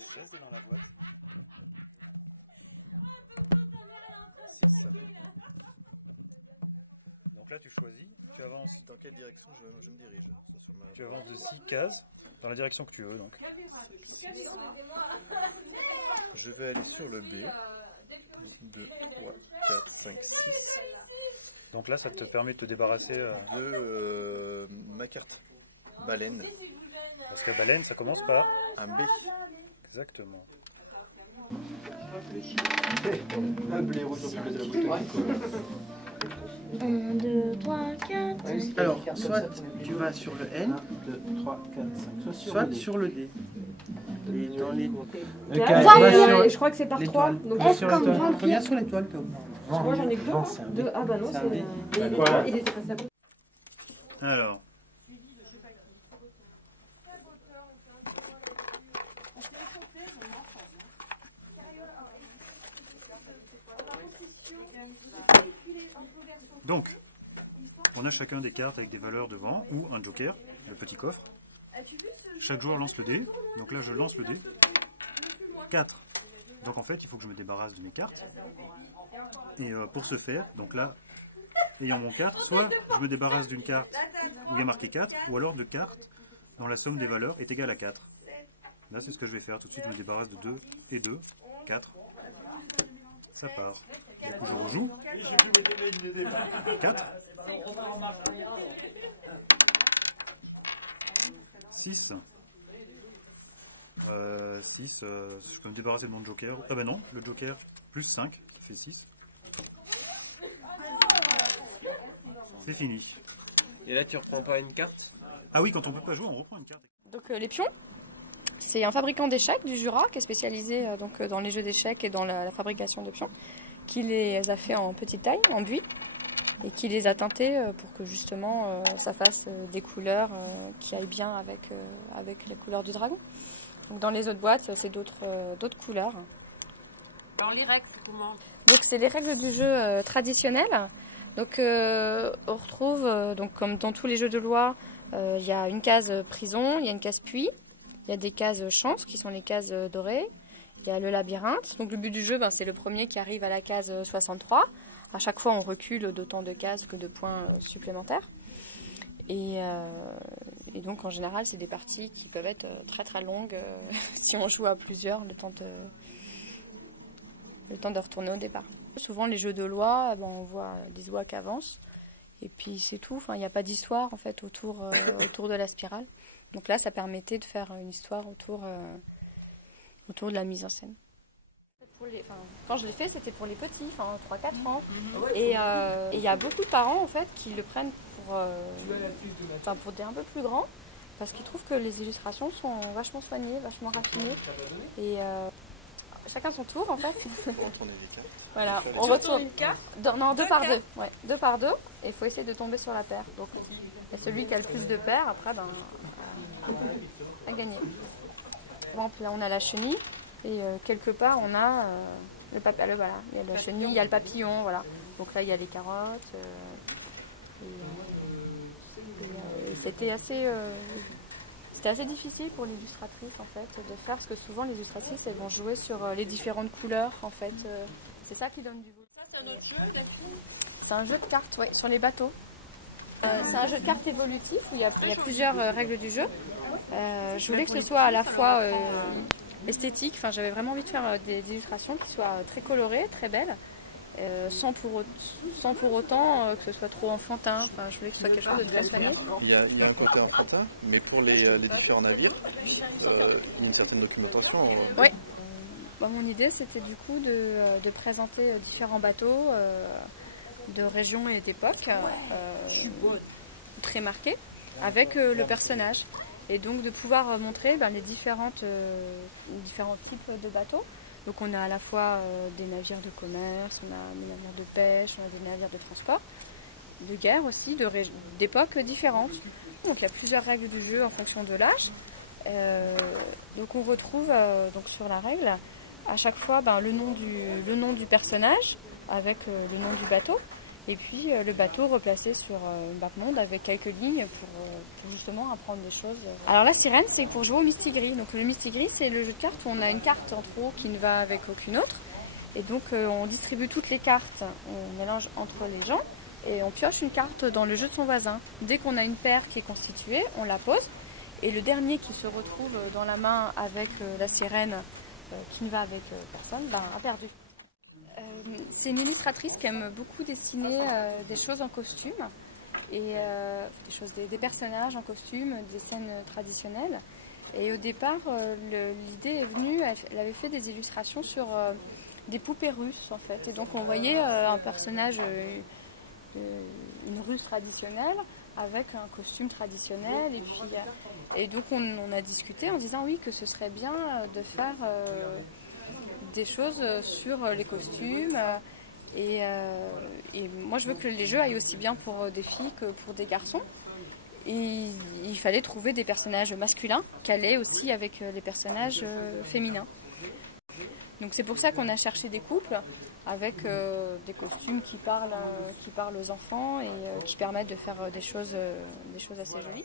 16 dans la boîte. 6. Donc là tu choisis, tu avances. Dans quelle direction je me dirige? Tu avances de 6 cases dans la direction que tu veux donc. Je vais aller sur le B. 2, 3, 4, 5, 6. Donc là ça te permet de te débarrasser de ma carte baleine. Parce que baleine ça commence par un B. Exactement. Un blaireau sur le de la bouteille. 1, 2, 3, 4. Alors, soit tu vas sur le N, 2, 3, 4, 5, soit sur le D. Et dans les... je crois que c'est par 3. Donc F comme vampire. Reviens sur l'étoile, Tom. moi j'en ai que 2. Ah bah non, c'est... Il était passé à bout. Alors. Donc, on a chacun des cartes avec des valeurs devant, ou un joker, le petit coffre. Chaque joueur lance le dé, donc là je lance le dé. 4. Donc en fait, il faut que je me débarrasse de mes cartes. Et pour ce faire, donc là, ayant mon 4, soit je me débarrasse d'une carte où il y a marqué 4, ou alors de cartes dont la somme des valeurs est égale à 4. Là, c'est ce que je vais faire. Tout de suite, je me débarrasse de 2 et 2, 4. Ça part. Du coup, je rejoue. 4. 6. 6. Je peux me débarrasser de mon joker. Ah ben non, le joker plus 5, qui fait 6. C'est fini. Et là, tu reprends pas une carte? Ah oui, quand on peut pas jouer, on reprend une carte. Donc les pions, c'est un fabricant d'échecs du Jura qui est spécialisé donc, dans les jeux d'échecs et dans la fabrication de pions, qui les a fait en petite taille, en buis, et qui les a teintés pour que justement ça fasse des couleurs qui aillent bien avec les couleurs du dragon. Donc dans les autres boîtes, c'est d'autres couleurs. Alors les règles, comment? Donc c'est les règles du jeu traditionnelles. Donc on retrouve, donc, comme dans tous les jeux de loi, il y a une case prison, il y a une case puits, il y a des cases chance qui sont les cases dorées, il y a le labyrinthe. Donc le but du jeu, c'est le premier qui arrive à la case 63. À chaque fois, on recule d'autant de cases que de points supplémentaires. Et donc en général, c'est des parties qui peuvent être très très longues si on joue à plusieurs, le temps de retourner au départ. Souvent les jeux de loi, on voit des lois qui avancent. Et puis c'est tout, enfin, il n'y a pas d'histoire en fait autour de la spirale. Donc là, ça permettait de faire une histoire autour de la mise en scène. Quand je l'ai fait, c'était pour les petits, 3-4 ans. Et il y a beaucoup de parents en fait qui le prennent pour des un peu plus grands, parce qu'ils trouvent que les illustrations sont vachement soignées, vachement raffinées. Et chacun son tour en fait. Voilà, on retourne une carte. Non, 2 par 2. Ouais, 2 par 2. Et il faut essayer de tomber sur la paire. Donc, et celui qui a le plus de paires, après, a gagné. Bon, puis là, on a la chenille. Et quelque part, on a voilà. Il y a la chenille, il y a le papillon, voilà. Donc là, il y a les carottes. C'était assez difficile pour l'illustratrice en fait de faire, parce que souvent les illustratrices elles vont jouer sur les différentes couleurs en fait. C'est ça qui donne du goût. Ça, c'est un autre jeu, c'est un jeu de cartes, ouais, sur les bateaux. C'est un jeu de cartes évolutif où il y a plusieurs règles du jeu. Je voulais que ce soit à la fois esthétique, j'avais vraiment envie de faire des illustrations qui soient très colorées, très belles, sans pour autant que ce soit trop enfantin. Je voulais que ce soit quelque chose de très soigné. Il y a un côté enfantin, mais pour les différents navires, il y a une certaine documentation. Oui. Mon idée, c'était du coup de présenter différents bateaux de régions et d'époques très marqués, avec le personnage. Et donc de pouvoir montrer les différents types de bateaux. Donc on a à la fois des navires de commerce, on a des navires de pêche, on a des navires de transport, de guerre aussi, d'époques différentes. Donc il y a plusieurs règles du jeu en fonction de l'âge. Donc on retrouve donc sur la règle à chaque fois le nom du personnage avec le nom du bateau. Et puis le bateau replacé sur une map-monde avec quelques lignes pour justement apprendre des choses. Alors la sirène, c'est pour jouer au mistigris. Donc le mistigris, c'est le jeu de cartes où on a une carte en trop qui ne va avec aucune autre. Et donc on distribue toutes les cartes, on mélange entre les gens et on pioche une carte dans le jeu de son voisin. Dès qu'on a une paire qui est constituée, on la pose. Et le dernier qui se retrouve dans la main avec la sirène qui ne va avec personne, a perdu. C'est une illustratrice qui aime beaucoup dessiner des choses en costume, et des personnages en costume, des scènes traditionnelles. Et au départ, l'idée est venue, elle avait fait des illustrations sur des poupées russes en fait. Et donc on voyait un personnage, une russe traditionnelle, avec un costume traditionnel. Et donc on a discuté en disant oui, que ce serait bien de faire des choses sur les costumes. Et moi je veux que les jeux aillent aussi bien pour des filles que pour des garçons. Et il fallait trouver des personnages masculins qui allaient aussi avec les personnages féminins. Donc c'est pour ça qu'on a cherché des couples avec des costumes qui parlent aux enfants et qui permettent de faire des choses assez jolies.